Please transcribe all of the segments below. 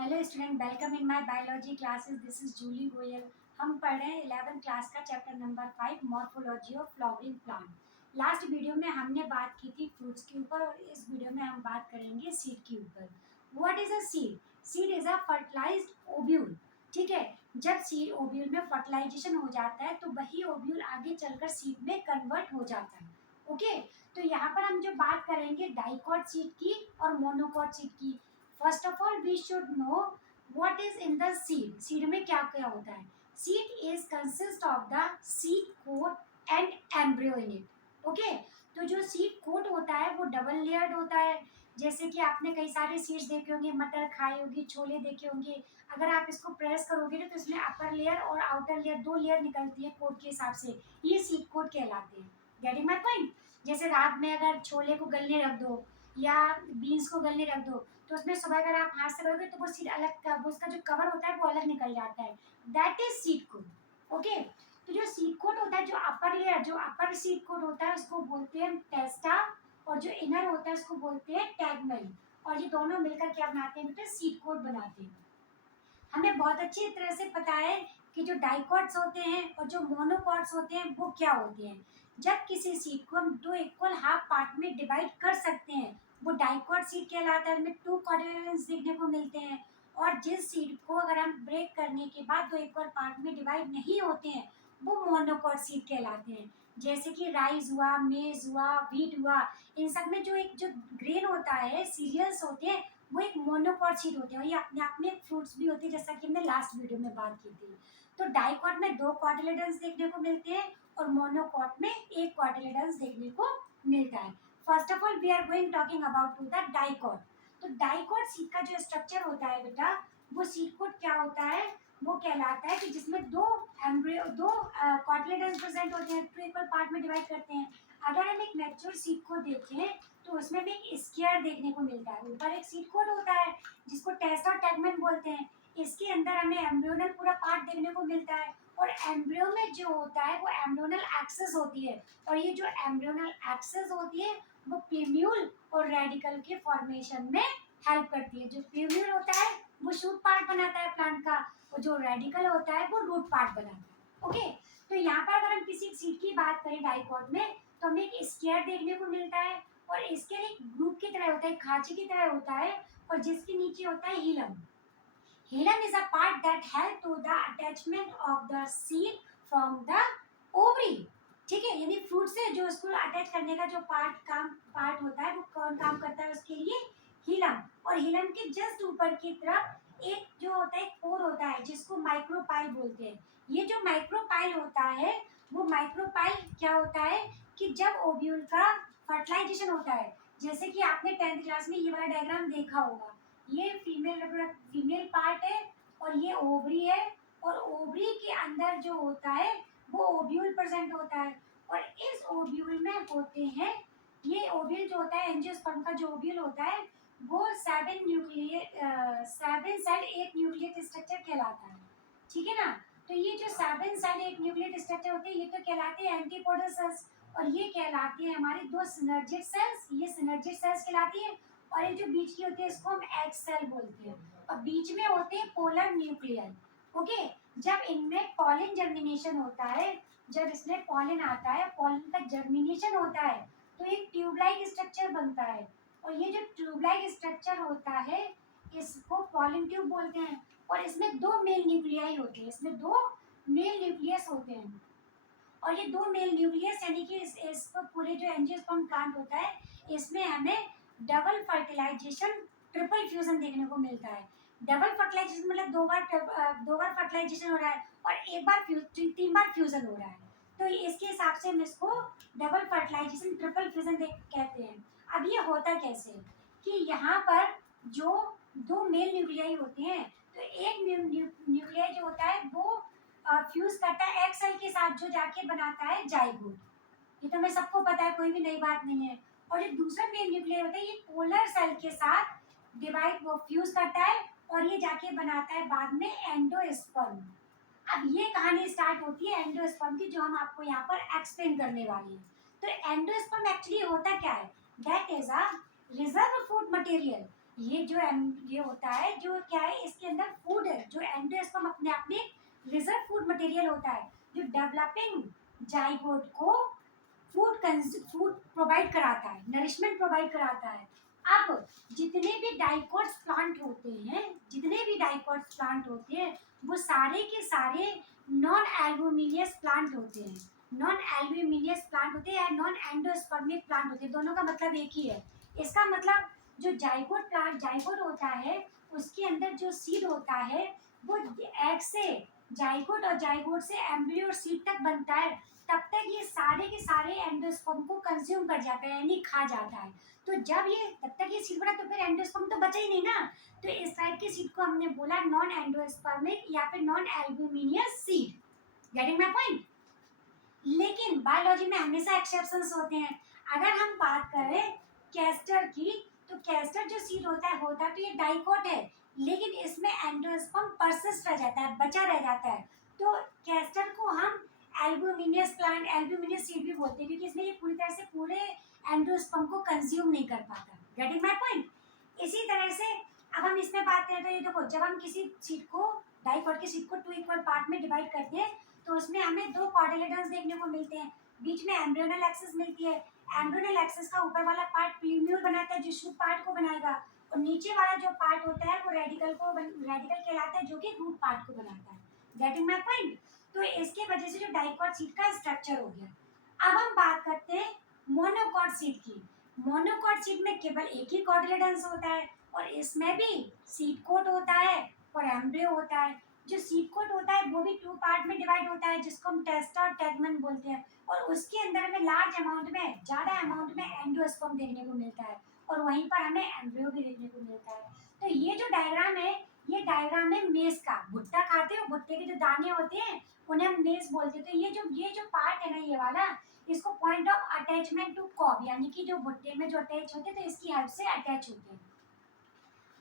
Hello student, welcome in my biology classes. This is Julie Goyal. हम पढ़ रहे हैं 11th क्लास का chapter number 5 morphology of flowering plant. Last video में हमने बात की थी फ्रूट्स के ऊपर और इस वीडियो में हम बात करेंगे सीड के ऊपर। What is a seed? Seed is a fertilised ovule. ठीक है, जब सीड ओव्यूल में फर्टिलाइजेशन हो जाता है तो वही ओव्यूल आगे चलकर सीड में कन्वर्ट हो जाता है। ओके, तो यहाँ पर हम जो बात करेंगे डाइकॉट सीड की और मोनोकॉट सीड की। First of all we should know what is in the seed. Seed में क्या क्या होता है? Seed is consist of the seed coat and embryo in it. Okay, तो जो सीड कोट होता है वो डबल लेयर्ड होता है। जैसे कि आपने कई सारे सीड्स देखे होंगे, मटर खाए होंगे, छोले देखे होंगे। अगर आप इसको प्रेस करोगे ना तो इसमें अपर लेयर और आउटर लेयर दो लेयर निकलती है कोट के हिसाब से। ये सीड कोट कहलाते हैं। Getting my point? जैसे रात में अगर छोले को गलने रख दो या बीन्स को गलने रख दो तो उसमें सुबह अगर आप हाथ से करोगे तो वो सीड अलग का, वो उसका जो कवर होता है वो अलग निकल जाता है। That is seed coat. Okay, तो जो सीड कोट होता है, जो अपर लेयर, जो अपर सीड कोट होता है उसको बोलते हैं टेस्टा, और जो इनर होता है उसको बोलते हैं टैगमेन। और ये दोनों मिलकर क्या बनाते हैं बेटा? सीड कोट बनाते हैं। हमें बहुत अच्छी तरह से पता है कि जो डाइकॉट्स होते हैं और जो मोनोकॉट्स होते हैं वो क्या होते हैं। जब किसी सीड को हम दो इक्वल हाफ पार्ट में डिवाइड कर सकते हैं वो डाइकॉट सीड कहलाता है। हमें टू कॉर्डिनेट्स देखने को मिलते हैं। और जिस सीड को अगर हम ब्रेक करने के बाद दो इक्वल पार्ट में डिवाइड नहीं होते हैं वो मोनोकॉट सीड कहलाते हैं। जैसे कि राइस हुआ, मेज हुआ, व्हीट हुआ, इन सब में जो एक जो ग्रेन होता है, सीरियल्स होते हैं, वो एक मोनोकॉट सीड होते हैं और ये अपने आप में एक फ्रूट्स भी होते हैं, जैसा कि हमने लास्ट वीडियो में बात की थी। तो डाइकॉट में दो कॉटिलेडन्स देखने को मिलते हैं और मोनोकॉट में एक कॉटिलेडन्स देखने को मिलता है। First of all we are going talking about to the dicot. तो डाइकॉट सीड का जो स्ट्रक्चर होता है बेटा, वो सीड कोट क्या होता है? वो कहलाता है कि जिसमें दो एम्ब्रियो, दो कॉटिलेडन्स प्रेजेंट होते हैं, टू इक्वल पार्ट में डिवाइड करते हैं। अगर हम एक मैच्योर सीड को देखें तो उसमें भी एक स्क्वायर देखने को मिलता है। ऊपर एक सीड कोट होता है जिसको टेस्ट और टैगमेन बोलते हैं। इसके अंदर हमें एम्ब्रियोनल पूरा पार्ट देखने को मिलता है और एम्ब्रियो में जो होता है वो एम्ब्रियोनल एक्सेस होती है। और ये जो एम्ब्रियोनल एक्सेस होती है वो प्यूम्यूल और रेडिकल के फॉर्मेशन में हेल्प करती है। जो प्यूम्यूल होता है वो शूट पार्ट बनाता है प्लांट का, और जो रेडिकल होता है वो रूट पार्ट बनाता है। ओके, तो यहाँ पर अगर हम किसी सीड की बात करें डाइकॉट में तो हमें एक स्क्वायर देखने को मिलता है और इसके एक ग्रुप की तरह होता है, खांचे की तरह होता है, और जिसके नीचे होता है hilum. Hilum is a part that help to the attachment of the seed from the ovary. ठीक है, यानी फ्रूट से जो उसको अटैच करने का जो पार्ट होता है वो कौन काम करता है उसके लिए? हीलम। और हीलम के जस्ट ऊपर की तरफ एक जो होता है कोर होता है जिसको माइक्रोपाइल बोलते हैं। ये जो माइक्रोपाइल होता है वो माइक्रोपाइल क्या होता है कि जब ओव्यूल का फर्टिलाइजेशन होता है, जैसे कि आपने 10th क्लास में ये वाला डायग्राम देखा होगा, ये फीमेल पार्ट है और ये ओवरी है, और ओवरी के अंदर जो होता है वो ओव्यूल प्रेजेंट होता है। और इस ओव्यूल में होते हैं, ये ओव्यूल जो होता है एंजियोस्पर्म का जो ओव्यूल होता है वो 7 सेल 8 न्यूक्लियस स्ट्रक्चर कहलाता है। ठीक है ना? तो ये जो 7 सेल 8 न्यूक्लियस स्ट्रक्चर होते हैं ये तो कहलाते हैं एंटीपोडल सेल्स, और ये कहलाती है हमारी दो सिनर्जिक सेल्स, ये सिनर्जिक सेल्स कहलाती है। और ये जो बीच की होती है इसको हम एग सेल बोलते हैं, और बीच में होते हैं पोलर न्यूक्लियस। ओके, जब इनमें पॉलन जर्मिनेशन होता है, जब इसमें पॉलन आता है, पॉलन का जर्मिनेशन होता है तो एक ट्यूबलाइक स्ट्रक्चर बनता है। और ये जो ट्यूबलाइक स्ट्रक्चर होता है इसको पॉलन ट्यूब बोलते हैं। और इसमें दो मेल न्यूक्लियाई होते हैं, इसमें दो मेल न्यूक्लियस होते हैं। और ये दो मेल न्यूक्लियस यानी कि इस पूरे जो एंजियोस्पर्म प्लांट होता है इसमें हमें डबल फर्टिलाइजेशन ट्रिपल फ्यूजन देखने को मिलता है। डबल फर्टिलाइजेशन मतलब दो बार फर्टिलाइजेशन हो रहा है और एक बार तीन बार फ्यूजन हो रहा है। तो इसके हिसाब से हम इसको डबल फर्टिलाइजेशन ट्रिपल फ्यूजन कहते हैं। अब ये होता कैसे कि यहाँ पर जो दो मेल न्यूक्लियाई होते हैं तो एक न्यूक्लियाई जो होता है वो फ्यूज करता है एग सेल के साथ जो जाके बनाता है जाइगोट। ये तो हमें सबको पता है, कोई भी नई बात नहीं है। और जो दूसरा मेन न्यूक्लियर होता है ये पोलर सेल के साथ डिवाइड वो फ्यूज करता है और ये जाके बनाता है बाद में एंडोस्पर्म। अब ये कहानी स्टार्ट होती है एंडोस्पर्म की, जो हम आपको यहाँ पर एक्सप्लेन करने वाले हैं। तो एंडोस्पर्म एक्चुअली होता क्या है? That is a reserve food material, ये जो ये होता है, जो क्या है, इसके अंदर फूड है, जो एंडोस्पर्म अपने आप में रिजर्व फूड मटेरियल होता है, जो डेवलपिंग जाइगोट को फूड प्रोवाइड कराता है, नरिशमेंट प्रोवाइड कराता है। अब जितने भी डाइकोट्स प्लांट होते हैं, जितने भी डाइकोट्स प्लांट होते हैं, वो सारे के सारे नॉन एल्बुमिनियस प्लांट होते हैं। नॉन एल्बुमिनियस प्लांट होते हैं या नॉन एंडोस्पर्मिक प्लांट होते हैं, दोनों का मतलब एक ही है। इसका मतलब जो जाइगोट होता है, उसके अंदर जो सीड होता है वो एग से जाइगोट और जाइगोट से एम्ब्रियो और सीड तक बनता है। तब तक ये सारे के सारे एंडोस्पर्म को कंज्यूम कर जाता है, यानी खा जाता है। तो जब ये तब तक ये सीड बना तो फिर एंडोस्पर्म तो बचा ही नहीं ना। तो इस टाइप की सीड को हमने बोला नॉन एंडोस्पर्मिक या फिर non albuminous seed. Getting my point? लेकिन बायोलॉजी में हमेशा एक्सेप्शंस होते हैं। अगर हम बात करें कैस्टर की, तो कैस्टर जो सीड होता है तो ये डाइकोट है, लेकिन इसमें एंडोस्पर्म परसिस्ट रह जाता है, बचा रह जाता है। तो कैस्टर को हम एल्ब्यूमिनियस सीड भी बोलते हैं, क्योंकि इसमें ये पूरी तरह से पूरे एंडोस्पर्म को कंज्यूम नहीं कर पाता। Getting my point? इसी तरह से अब हम इसमें बात करें तो ये देखो, जब हम किसी सीड को, डाइकोट की सीड को 2 इक्वल पार्ट में डिवाइड करते हैं, तो उसमें हमें 2 कॉटिलेडन्स देखने को मिलते हैं, बीच में एम्ब्रियोनल एक्सिस मिलती है। एम्ब्रियोनल एक्सिस का ऊपर वाला पार्ट प्लूम्यूल बनाता है, जो शूट पार्ट को बनाएगा, और नीचे वाला जो पार्ट होता है वो रेडिकल कहलाता है, जो कि रूट पार्ट को बनाता है। Getting my point? तो इसके वजह से जो डाइकोट सीड का स्ट्रक्चर हो गया। अब हम बात करते हैं मोनोकॉट सीड की। मोनोकॉट सीड में केवल एक ही कॉटिलेडन्स होता है, और इसमें भी सीड कोट होता है और एम्ब्रियो होता है। जो सीड कोट होता है वो भी 2 पार्ट में डिवाइड होता है, जिसको हम टेस्टा और टेगमेन बोलते हैं, और उसके अंदर हमें लार्ज अमाउंट में, ज़्यादा अमाउंट में एंडोस्पर्म देखने को मिलता है, और वहीं पर हमें एम्ब्रियो भी देखने को मिलता है। तो ये जो डायग्राम है, ये डायग्राम है मेज का। भुट्टा खाते हो, भुट्टे के जो दाने होते हैं उन्हें हम मेज बोलते हैं। तो ये जो पार्ट है ना, ये वाला, इसको point of attachment to cob, यानी कि जो भुट्टे में जो अटैच होते हैं तो इसकी हेल्प से अटैच होते हैं।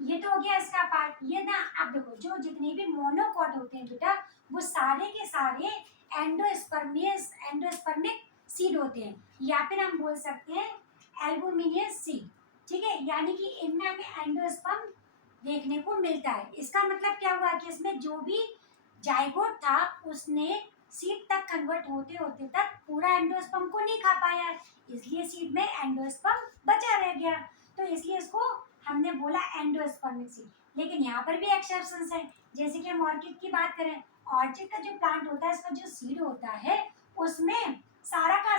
ये तो हो गया इसका पार्ट। ये ना, अब देखो, जो जितने भी मोनोकॉट होते हैं बेटा, वो सारे के सारे एंडोस्पर्मिक सीड होते हैं, या फिर हम बोल सकते हैं एल्बुमिनियस सीड। ठीक है, यानी कि इनमें हमें एंडोस्पर्म देखने को मिलता है। इसका मतलब क्या हुआ कि इसमें जो भी जाइगोट था उसने सीड तक कन्वर्ट होते होते तक पूरा एंडोस्पर्म को नहीं खा पाया, इसलिए सीड में एंडोस्पर्म बचा रह गया। तो इसलिए इसको हमने बोला एंडोस्पर्मिक सीड। लेकिन यहाँ पर भी एक्सेप्शंस है। जैसे कि हम ऑर्किड की बात करें, ऑर्किड का जो प्लांट होता है, इसका जो सीड होता है, उसमें सारा का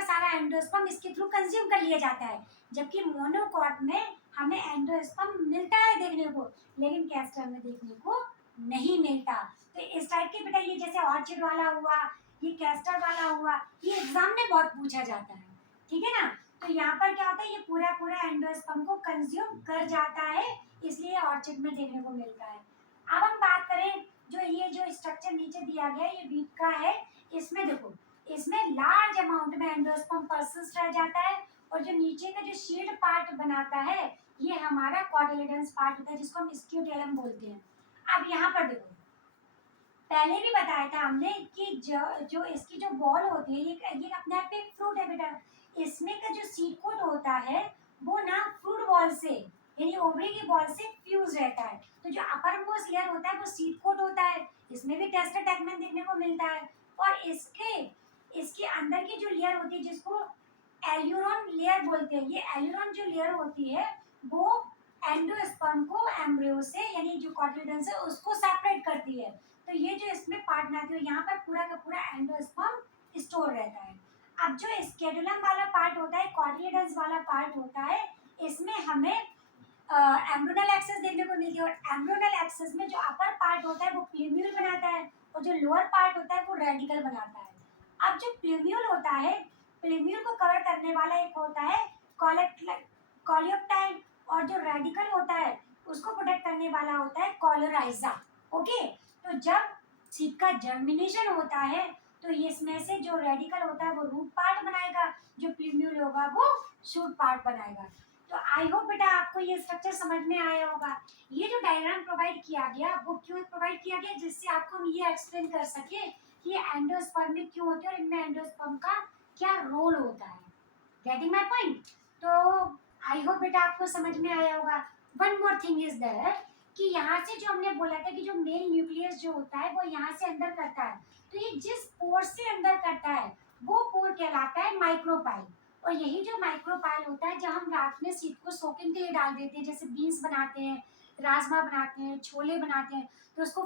सारा एंडोस्पर्म इसके थ्रू कंज्यूम कर लिया जाता है, जबकि मोनोकॉट में हमें एंडोस्पर्म मिलता है देखने को, लेकिन कैस्टर में देखने को नहीं मिलता। तो इस टाइप के बेटा, ये जैसे ऑर्चिड वाला हुआ, ये कैस्टर वाला हुआ, ये एग्जाम में बहुत पूछा जाता है। ठीक है ना? तो यहाँ पर क्या होता है, ये पूरा पूरा एंडोस्पर्म को कंज्यूम कर जाता है, इसलिए ऑर्चिड में देखने को मिलता है। अब हम बात करें, जो स्ट्रक्चर नीचे दिया गया है, ये वीट का है। इसमें देखो, इसमें लार्ज अमाउंट में एंडोस्पर्म परसिस्ट रह जाता है, और जो नीचे का जो शील्ड पार्ट बनाता है, ये हमारा कॉटिलेडन्स पार्ट होता है, जिसको हम स्क्यूटेलम बोलते हैं। अब यहाँ पर देखो, पहले भी बताया था हमने कि जो इसकी जो बॉल होती है, ये अपने आप में एक फ्रूट है बेटा। इसमें का जो सीड कोट होता है वो ना फ्रूट बॉल से, यानी ओवरी की बॉल से फ्यूज रहता है। तो जो अपर मोस्ट लेयर होता है वो सीड कोट होता है, इसमें भी टेस्टर टेगमेन देखने को मिलता है। और इसके अंदर की जो लेयर होती है, जिसको एल्यूरोन लेयर बोलते हैं, ये एल्यूरोन जो लेयर होती है वो एंडोस्पर्म को एम्ब्रियो से, यानी जो कॉटिलेडन्स है उसको सेपरेट करती है। तो ये जो इसमें पार्ट बनाती है, यहाँ पर पूरा का पूरा एंडोस्पर्म स्टोर रहता है। अब जो स्केडुलम वाला पार्ट होता है, कॉटिलेडन्स वाला पार्ट होता है, इसमें हमें एम्ब्रियोनल एक्सिस देखने को मिलती है, और एम्ब्रियोनल एक्सिस में जो अपर पार्ट होता है वो प्लूम्यूल बनाता है, और जो लोअर पार्ट होता है वो रेडिकल बनाता है। अब जो प्लूम्यूल होता है, प्लूम्यूल को कवर करने वाला एक होता है कॉलियोप्टाइल, और जो रेडिकल होता है उसको प्रोटेक्ट करने वाला होता है कॉलोराइजा। ओके, तो जब सीड का जर्मिनेशन होता है, तो इसमें से जो रेडिकल होता है वो रूट पार्ट बनाएगा, जो प्लूम्यूल होगा वो शूट पार्ट बनाएगा। तो आई होप बेटा आपको ये स्ट्रक्चर समझ में आया होगा। ये जो डायग्राम प्रोवाइड किया गया वो क्यों प्रोवाइड किया गया, जिससे आपको हम ये एक्सप्लेन कर सके कि ये एंडोस्पर्मिक क्यों होते हैं और इनमें एंडोस्पर्म का क्या रोल होता है। Getting my point? तो आई होप बेटा आपको समझ में आया होगा। One more thing is there कि यहाँ से जो हमने बोला था कि जो मेल न्यूक्लियस जो होता है वो यहाँ से अंदर करता है, तो ये जिस पोर से अंदर करता है वो पोर कहलाता है माइक्रोपाइल। और यही जो माइक्रोपाइल होता है, जब हम रात में सीड को सोकिंग के लिए डाल देते हैं, जैसे बीन्स बनाते हैं, राजमा बनाते हैं, छोले बनाते हैं, तो उसको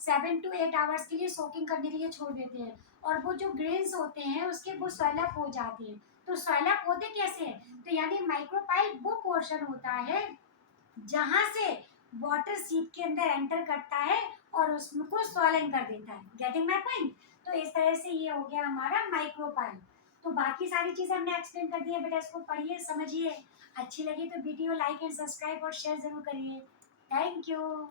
7 to 8 आवर्स के लिए सोकिंग करने के लिए छोड़ देते हैं, और वो जो ग्रेन्स होते हैं उसके वो स्वेल अप हो जाते हैं। तो स्वेल अप होते कैसे हैं? तो यानी माइक्रोपाइल वो पोर्शन होता है जहां से वाटर सीप के अंदर एंटर करता है और उसको स्वॉलन कर देता है। Getting my point? तो इस तरह से ये हो गया हमारा माइक्रोपाइल। तो बाकी सारी चीजें हमने एक्सप्लेन कर दी है बेटा, इसको पढ़िए समझिए। अच्छी लगी तो वीडियो लाइक एंड सब्सक्राइब और शेयर जरूर करिए। Thank you.